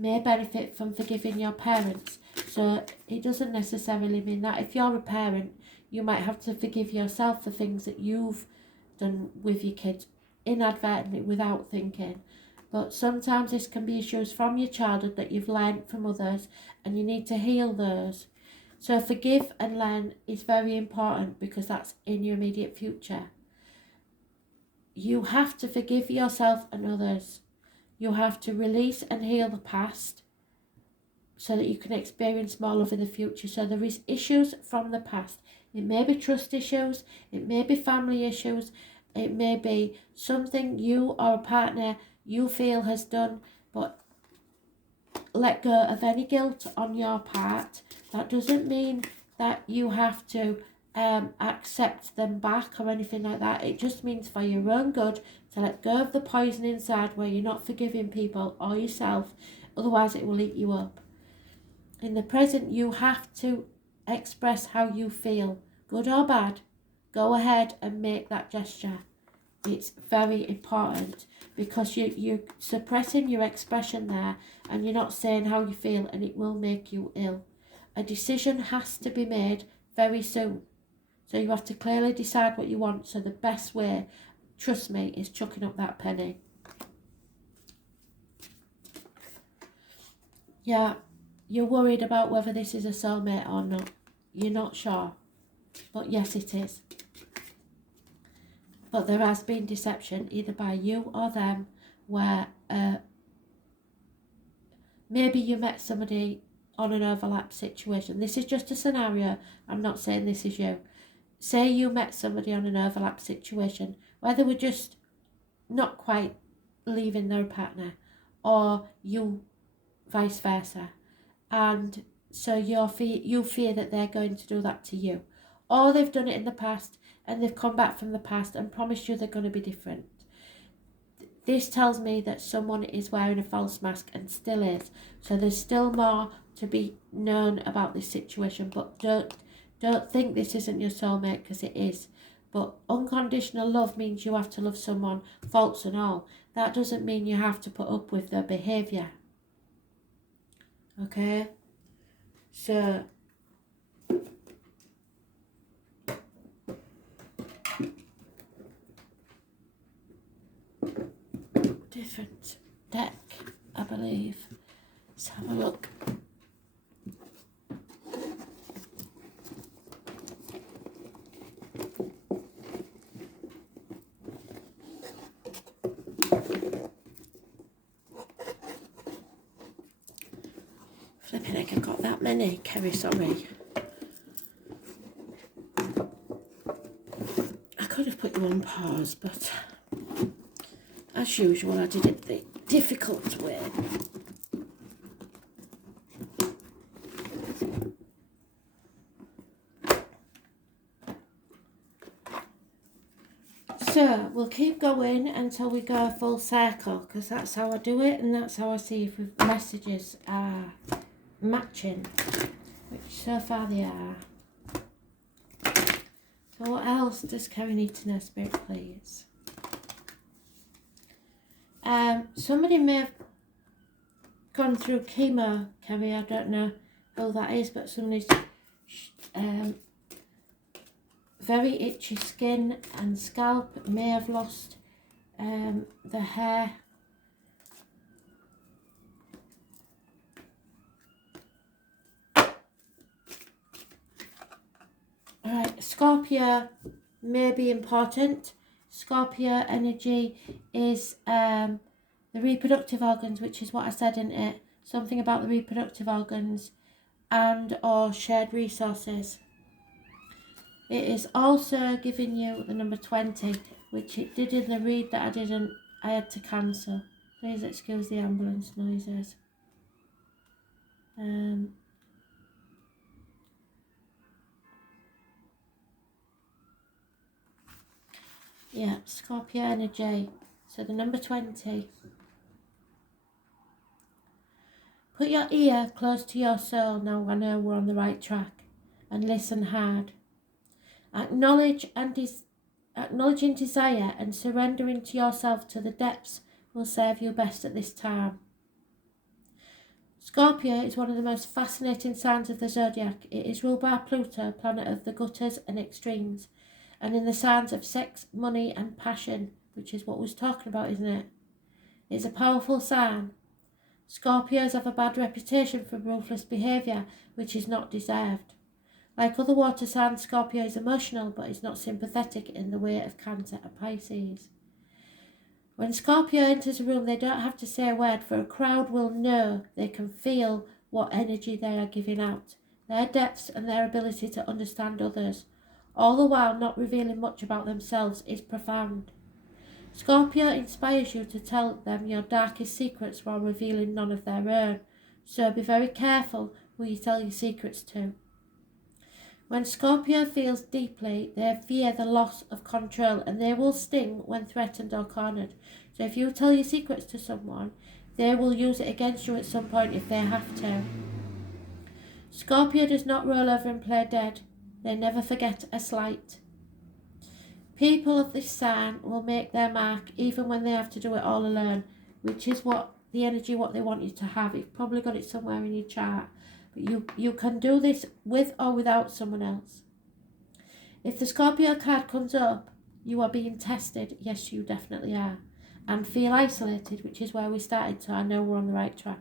may benefit from forgiving your parents. So it doesn't necessarily mean that if you're a parent, you might have to forgive yourself for things that you've done with your kids inadvertently without thinking. But sometimes this can be issues from your childhood that you've learned from others, and you need to heal those. So forgive and learn is very important, because that's in your immediate future. You have to forgive yourself and others. You have to release and heal the past so that you can experience more love in the future. So there is issues from the past. It may be trust issues, it may be family issues, it may be something you or a partner you feel has done, but let go of any guilt on your part. That doesn't mean that you have to accept them back or anything like that. It just means for your own good to let go of the poison inside where you're not forgiving people or yourself, otherwise it will eat you up. In the present, you have to express how you feel, good or bad. Go ahead and make that gesture. It's very important, because you're suppressing your expression there, and you're not saying how you feel, and it will make you ill. A decision has to be made very soon. So you have to clearly decide what you want. So the best way, trust me, is chucking up that penny. Yeah, you're worried about whether this is a soulmate or not. You're not sure. But yes, it is. But there has been deception, either by you or them, where maybe you met somebody on an overlap situation. This is just a scenario. I'm not saying this is you. Say you met somebody on an overlap situation where they were just not quite leaving their partner, or you vice versa. And so you fear that they're going to do that to you. Or they've done it in the past, and they've come back from the past and promised you they're going to be different. This tells me that someone is wearing a false mask, and still is. So there's still more to be known about this situation. But don't think this isn't your soulmate, because it is. But unconditional love means you have to love someone, faults and all. That doesn't mean you have to put up with their behaviour. Okay? So different deck, I believe. Let's have a look. Flipping heck, I've got that many. Kerry, sorry. I could have put you on pause, but as usual, I did it the difficult way. So we'll keep going until we go a full circle, because that's how I do it, and that's how I see if messages are matching, which so far they are. So what else does Kerry need to know, Spirit, please? Somebody may have gone through chemo, Kerry. I don't know who that is, but somebody's very itchy skin and scalp, may have lost the hair. Alright, Scorpio may be important. Scorpio energy is the reproductive organs, which is what I said in it. Something about the reproductive organs and or shared resources. It is also giving you the number 20, which it did in the read that I had to cancel. Please excuse the ambulance noises. Yeah, Scorpio energy. So the number 20. Put your ear close to your soul. Now I know we're on the right track. And listen hard. Acknowledging desire and surrendering to yourself to the depths will serve you best at this time. Scorpio is one of the most fascinating signs of the zodiac. It is ruled by Pluto, planet of the gutters and extremes, and in the signs of sex, money and passion, which is what we was talking about, isn't it? It's a powerful sign. Scorpios have a bad reputation for ruthless behaviour, which is not deserved. Like other water signs, Scorpio is emotional, but is not sympathetic in the way of Cancer and Pisces. When Scorpio enters a room, they don't have to say a word, for a crowd will know. They can feel what energy they are giving out, their depths and their ability to understand others, all the while not revealing much about themselves, is profound. Scorpio inspires you to tell them your darkest secrets while revealing none of their own, so be very careful who you tell your secrets to. When Scorpio feels deeply, they fear the loss of control, and they will sting when threatened or cornered. So if you tell your secrets to someone, they will use it against you at some point if they have to. Scorpio does not roll over and play dead. They never forget a slight. People of this sign will make their mark even when they have to do it all alone, which is what the energy what they want you to have. You've probably got it somewhere in your chart. But you can do this with or without someone else. If the Scorpio card comes up, you are being tested. Yes, you definitely are. And feel isolated, which is where we started, so I know we're on the right track.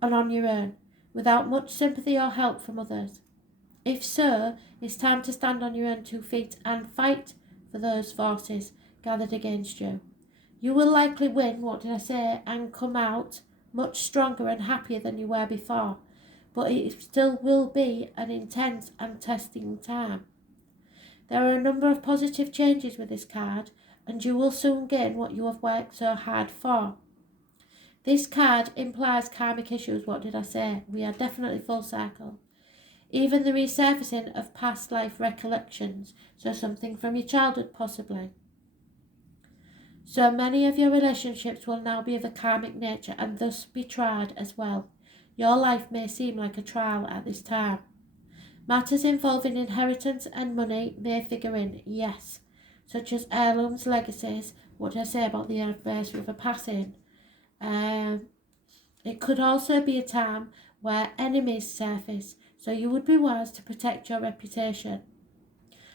And on your own, without much sympathy or help from others. If so, it's time to stand on your own 2 feet and fight for those forces gathered against you. You will likely win, and come out much stronger and happier than you were before. But it still will be an intense and testing time. There are a number of positive changes with this card, and you will soon gain what you have worked so hard for. This card implies karmic issues. We are definitely full circle. Even the resurfacing of past life recollections, so something from your childhood possibly. So many of your relationships will now be of a karmic nature and thus be tried as well. Your life may seem like a trial at this time. Matters involving inheritance and money may figure in, yes, such as heirlooms, legacies. What did I say about the anniversary of a passing? It could also be a time where enemies surface, so you would be wise to protect your reputation.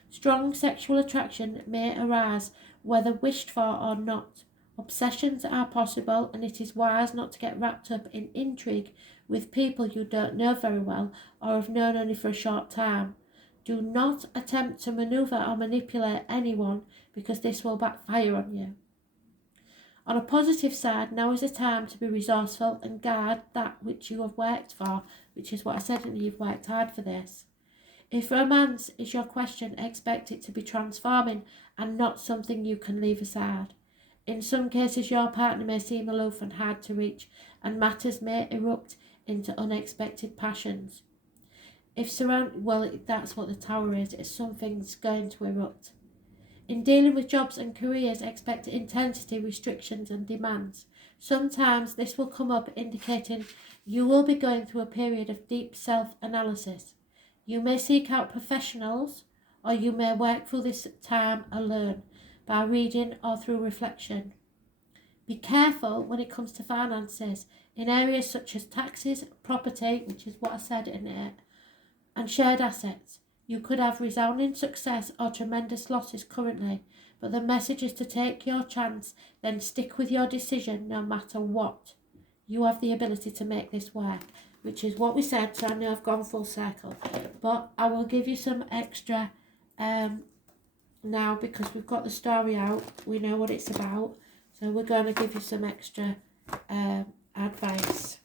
Strong sexual attraction may arise, whether wished for or not. Obsessions are possible, and it is wise not to get wrapped up in intrigue with people you don't know very well or have known only for a short time. Do not attempt to maneuver or manipulate anyone, because this will backfire on you. On a positive side, now is the time to be resourceful and guard that which you have worked for, which is what I said, and you've worked hard for this. If romance is your question, expect it to be transforming and not something you can leave aside. In some cases, your partner may seem aloof and hard to reach, and matters may erupt into unexpected passions. That's what the Tower is. It's something's going to erupt. In dealing with jobs and careers, expect intensity, restrictions and demands. Sometimes this will come up indicating you will be going through a period of deep self-analysis. You may seek out professionals, or you may work through this time alone, by reading or through reflection. Be careful when it comes to finances, in areas such as taxes, property, which is what I said in it, and shared assets. You could have resounding success or tremendous losses currently, but the message is to take your chance, then stick with your decision no matter what. You have the ability to make this work, which is what we said, so I know I've gone full circle. But I will give you some extra now, because we've got the story out, we know what it's about, so we're going to give you some extra advice.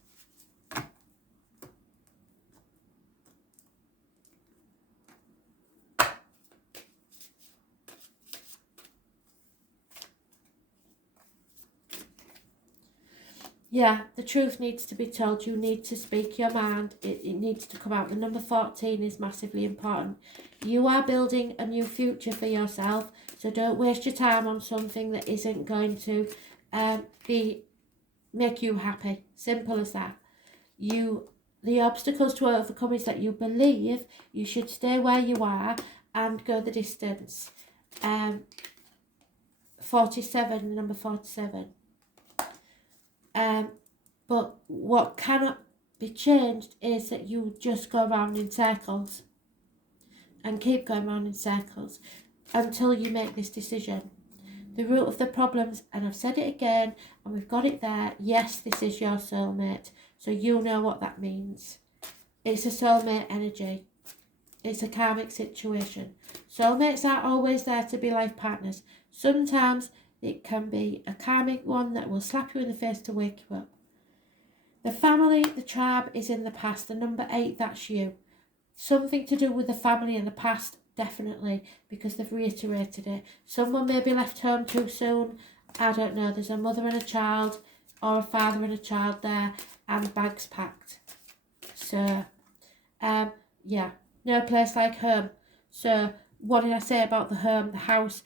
Yeah, the truth needs to be told. You need to speak your mind. It needs to come out. The number 14 is massively important. You are building a new future for yourself, so don't waste your time on something that isn't going to make you happy. Simple as that. The obstacles to overcome is that you believe you should stay where you are and go the distance. 47, number 47. But what cannot be changed is that you just go around in circles and keep going around in circles until you make this decision. The root of the problems, and I've said it again, and we've got it there, yes, this is your soulmate, so you know what that means. It's a soulmate energy. It's a karmic situation. Soulmates aren't always there to be life partners. Sometimes it can be a karmic one that will slap you in the face to wake you up. The family, the tribe is in the past. The number 8, that's you. Something to do with the family in the past, definitely, because they've reiterated it. Someone maybe left home too soon. I don't know. There's a mother and a child, or a father and a child there, and bags packed. So, yeah, no place like home. So, what did I say about the home, the house?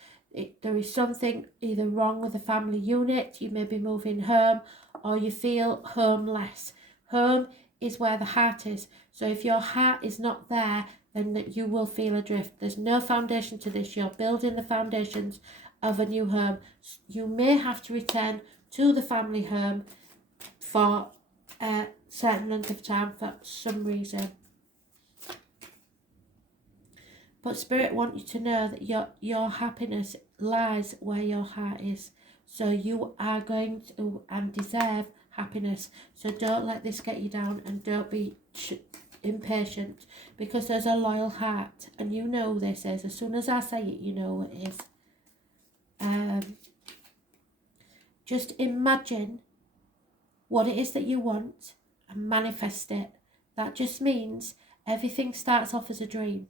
There is something either wrong with the family unit. You may be moving home, or you feel homeless. Home is where the heart is. So if your heart is not there, then that you will feel adrift. There's no foundation to this. You're building the foundations of a new home. You may have to return to the family home for a certain length of time for some reason. But Spirit want you to know that your happiness lies where your heart is. So you are going to and deserve happiness. So don't let this get you down, and don't be impatient, because there's a loyal heart, and you know this is. As soon as I say it, you know it is. Just imagine what it is that you want and manifest it. That just means everything starts off as a dream.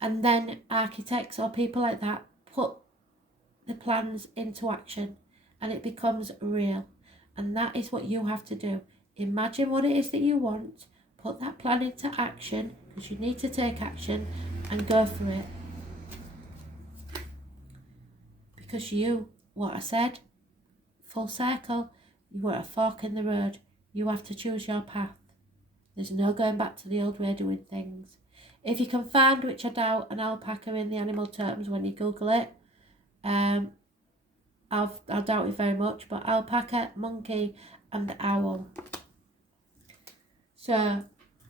And then architects or people like that put the plans into action, and it becomes real. And that is what you have to do. Imagine what it is that you want, put that plan into action, because you need to take action, and go for it. Because you, what I said, full circle, you are at a fork in the road. You have to choose your path. There's no going back to the old way of doing things. If you can find, which I doubt, an alpaca in the animal terms when you Google it, I doubt it very much, but alpaca, monkey and owl. So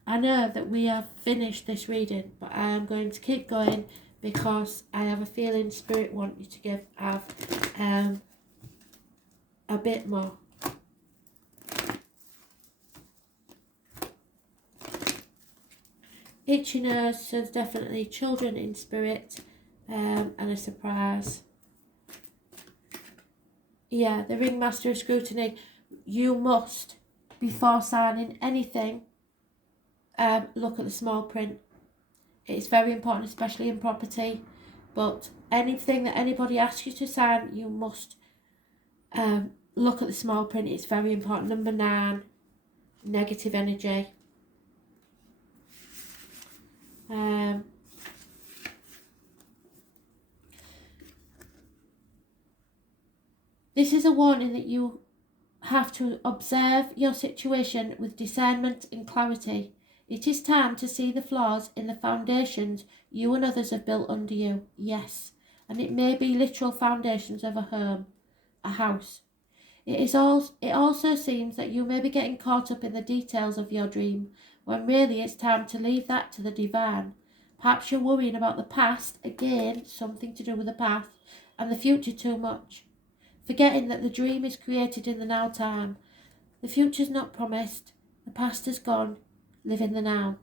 I know that we have finished this reading, but I am going to keep going because I have a feeling Spirit want you to have a bit more. Itchy nose, so there's definitely children in spirit, and a surprise. Yeah, the ringmaster of scrutiny. You must, before signing anything, look at the small print. It's very important, especially in property. But anything that anybody asks you to sign, you must look at the small print. It's very important. Number 9, negative energy. This is a warning that you have to observe your situation with discernment and clarity. It is time to see the flaws in the foundations you and others have built under you. Yes, and it may be literal foundations of a home, a house. It also seems that you may be getting caught up in the details of your dream, when really it's time to leave that to the divine. Perhaps you're worrying about the past, again, something to do with the past, and the future too much, forgetting that the dream is created in the now time. The future's not promised, the past is gone, live in the now.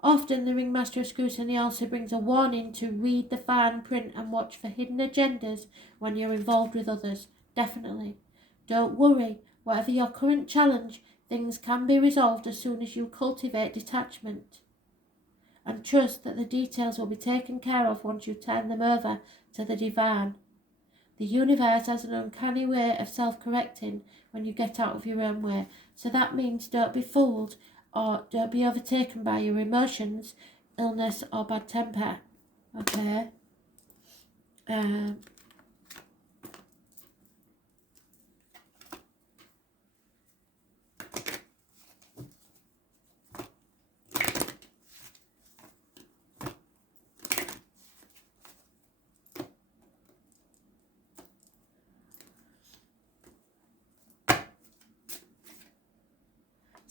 Often the ringmaster of scrutiny also brings a warning to read the fine print and watch for hidden agendas when you're involved with others. Definitely. Don't worry, whatever your current challenge, things can be resolved as soon as you cultivate detachment. And trust that the details will be taken care of once you turn them over to the divine. The universe has an uncanny way of self-correcting when you get out of your own way. So that means don't be fooled, or don't be overtaken by your emotions, illness or bad temper. Okay?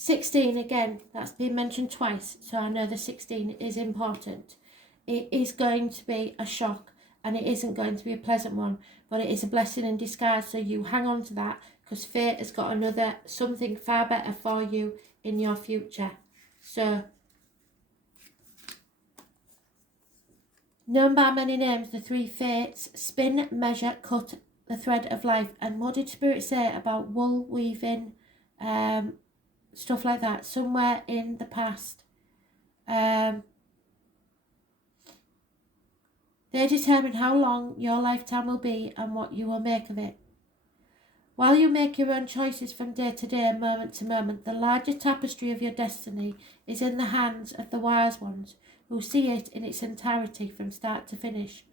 16, again, that's been mentioned twice, so I know the 16 is important. It is going to be a shock, and it isn't going to be a pleasant one, but it is a blessing in disguise, so you hang on to that, because fate has got something far better for you in your future. So, known by many names, the three fates: spin, measure, cut, the thread of life. And what did Spirit say about wool weaving, stuff like that, somewhere in the past? They determine how long your lifetime will be and what you will make of it. While you make your own choices from day to day and moment to moment, the larger tapestry of your destiny is in the hands of the wise ones who see it in its entirety from start to finish.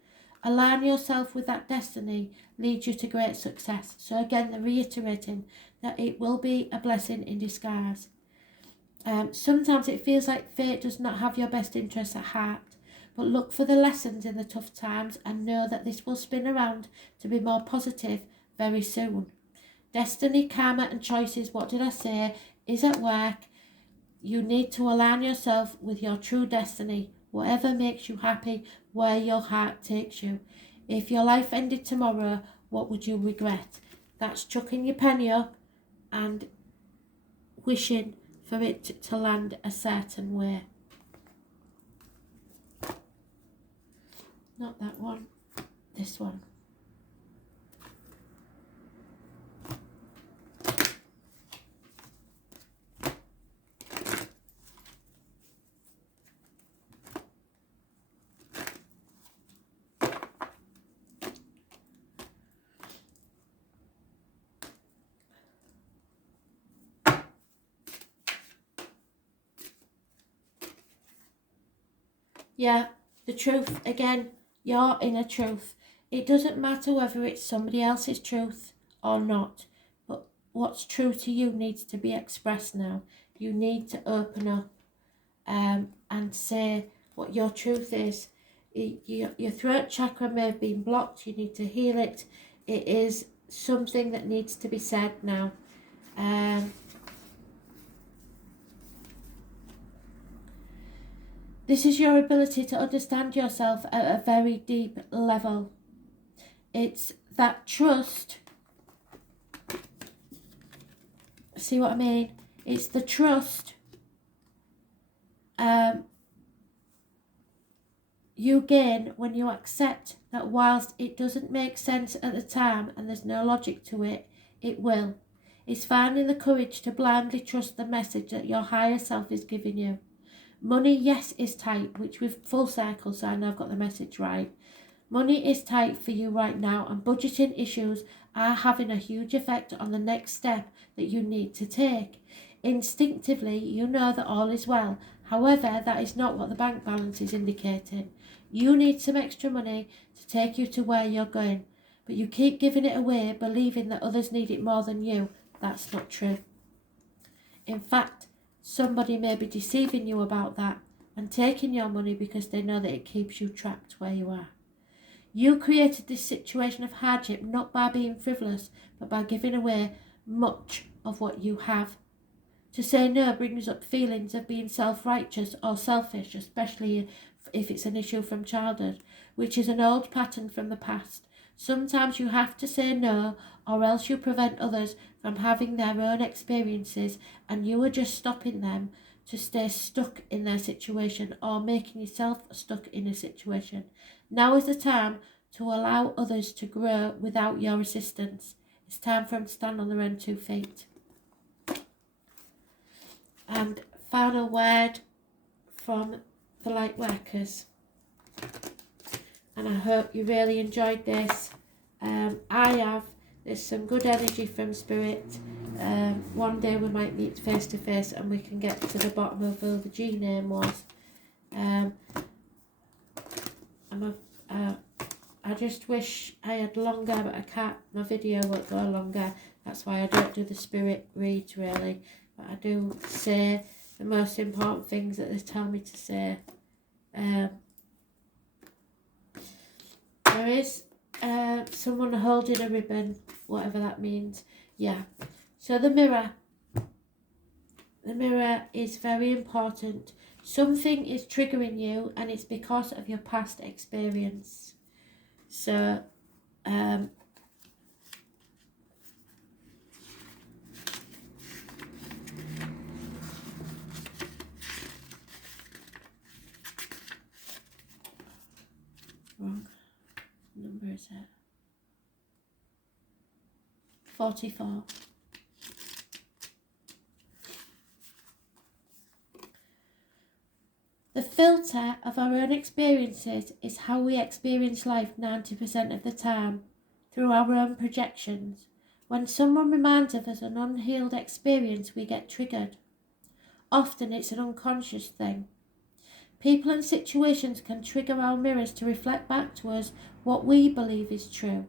Align yourself with that destiny leads you to great success. So again, they're reiterating that it will be a blessing in disguise. Sometimes it feels like fate does not have your best interests at heart, but look for the lessons in the tough times and know that this will spin around to be more positive very soon. Destiny, karma and choices, what did I say, is at work. You need to align yourself with your true destiny, whatever makes you happy, where your heart takes you. If your life ended tomorrow, what would you regret? That's chucking your penny up and wishing for it to land a certain way. Not that one, this one. Yeah, the truth, again, your inner truth. It doesn't matter whether it's somebody else's truth or not, but what's true to you needs to be expressed now. You need to open up and say what your truth is. Your throat chakra may have been blocked. You need to heal it. It is something that needs to be said now. This is your ability to understand yourself at a very deep level. It's that trust. See what I mean? It's the trust you gain when you accept that whilst it doesn't make sense at the time and there's no logic to it, it will. It's finding the courage to blindly trust the message that your higher self is giving you. Money, yes, is tight, which we've full circle, so I know I've got the message right. Money is tight for you right now, and budgeting issues are having a huge effect on the next step that you need to take. Instinctively, you know that all is well. However, that is not what the bank balance is indicating. You need some extra money to take you to where you're going, but you keep giving it away, believing that others need it more than you. That's not true. In fact, somebody may be deceiving you about that and taking your money because they know that it keeps you trapped where you are. You created this situation of hardship not by being frivolous, but by giving away much of what you have. To say no brings up feelings of being self-righteous or selfish, especially if it's an issue from childhood, which is an old pattern from the past. Sometimes you have to say no, or else you prevent others from having their own experiences, and you are just stopping them to stay stuck in their situation or making yourself stuck in a situation. Now is the time to allow others to grow without your assistance. It's time for them to stand on their own 2 feet. And final word from the light workers. And I hope you really enjoyed this. I have. There's some good energy from Spirit. One day we might meet face to face and we can get to the bottom of who the G name was. I just wish I had longer, but I can't. My video won't go longer. That's why I don't do the Spirit reads really. But I do say the most important things that they tell me to say. There is someone holding a ribbon, whatever that means. Yeah. So the mirror. The mirror is very important. Something is triggering you and it's because of your past experience. So, wrong number is it? 44. The filter of our own experiences is how we experience life 90% of the time, through our own projections. When someone reminds us of an unhealed experience, we get triggered. Often it's an unconscious thing. People and situations can trigger our mirrors to reflect back to us what we believe is true.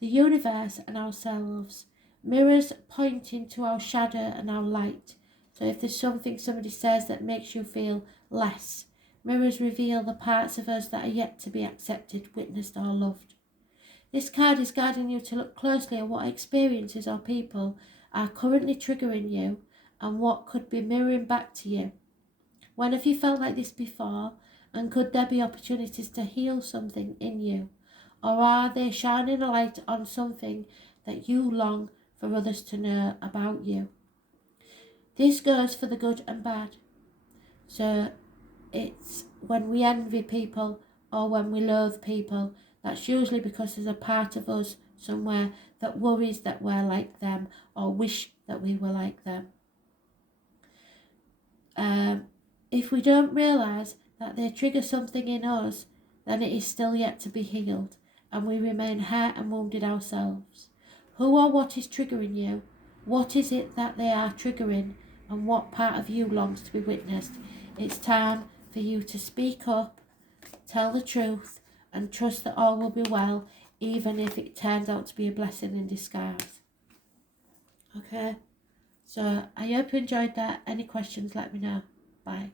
The universe and ourselves. Mirrors pointing to our shadow and our light. So if there's something somebody says that makes you feel less, mirrors reveal the parts of us that are yet to be accepted, witnessed or loved. This card is guiding you to look closely at what experiences or people are currently triggering you and what could be mirroring back to you. When have you felt like this before, and could there be opportunities to heal something in you? Or are they shining a light on something that you long for others to know about you? This goes for the good and bad. So it's when we envy people or when we loathe people, that's usually because there's a part of us somewhere that worries that we're like them or wish that we were like them. If we don't realise that they trigger something in us, then it is still yet to be healed, and we remain hurt and wounded ourselves. Who or what is triggering you? What is it that they are triggering, and what part of you longs to be witnessed? It's time for you to speak up, tell the truth, and trust that all will be well, even if it turns out to be a blessing in disguise. Okay? So I hope you enjoyed that. Any questions, let me know. Bye.